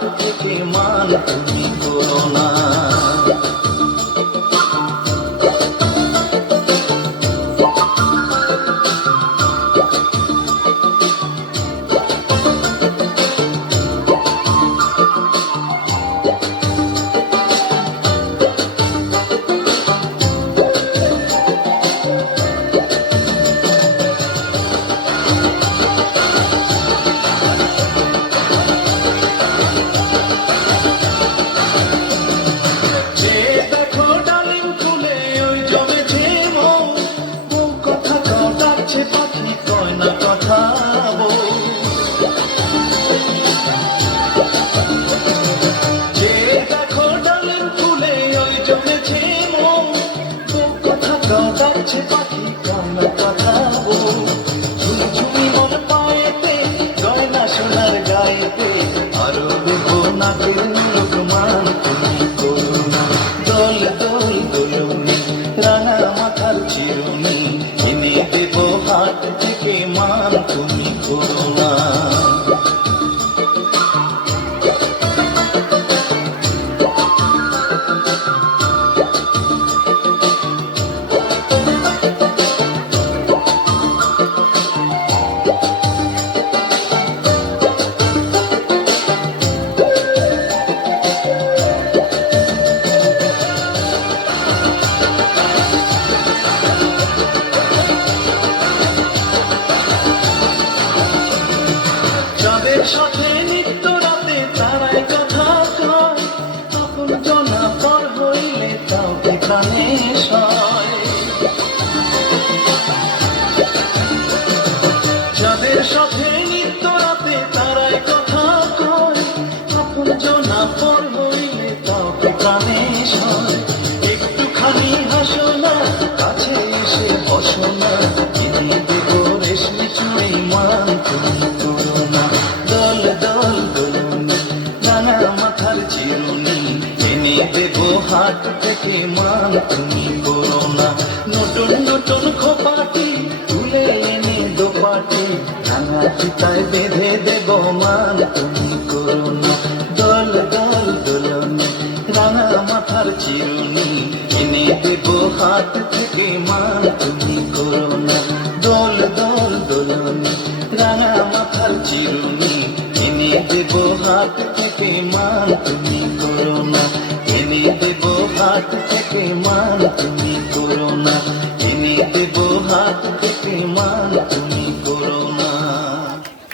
হাত থেকে মান তুমি করো না। পাখি কয় না কথা যে দেখো ডালিম ফুলে ওই জমেছে মৌ, কথা কাটাচ্ছে পাখি কয় না কথা ঝুমি ঝুমি মন পায়েতে গয়না সোনার গায়েতে আরো দেবো নাকের লোকমান তুমি করো না। দোল দোল দোলনি রাঙা মাথার চিরুনি এনে দেবো হাত থেকে মান তুমি করো না। যাদের সাথে নিত্য রাতে তারাই কথা কয়, আপন জনা পর হইলে তাও এখানে সয়। যাদের সাথে নিত্য রাতে তারাই কথা কয়, আপন জনা পর হইলে তাও এখানে সয়। একটুখানি হাসো না, কাছে এসে বসো না, এনে দেবো রেশমি চুড়ি মান তুমি করো না। দল দল দোলনি রাঙা মাথার চিরুনি এনে দেবো হাত থেকে মান তুমি করো না। নতুন নতুন খোপাটি তুলে এনে দোপাটি রাঙা চিতায় বেঁধে দেবো মান তুমি করো না। দল দল দোলনি রাঙা মাথার চিরুনি এনে দেবো হাত থেকে মান তুমি করো না। দোল দোল দোলনি রাঙা মাথার চিরুনি এনে দেবো হাত থেকে মান তুমি করো না। এনে দেবো হাত থেকে মান তুমি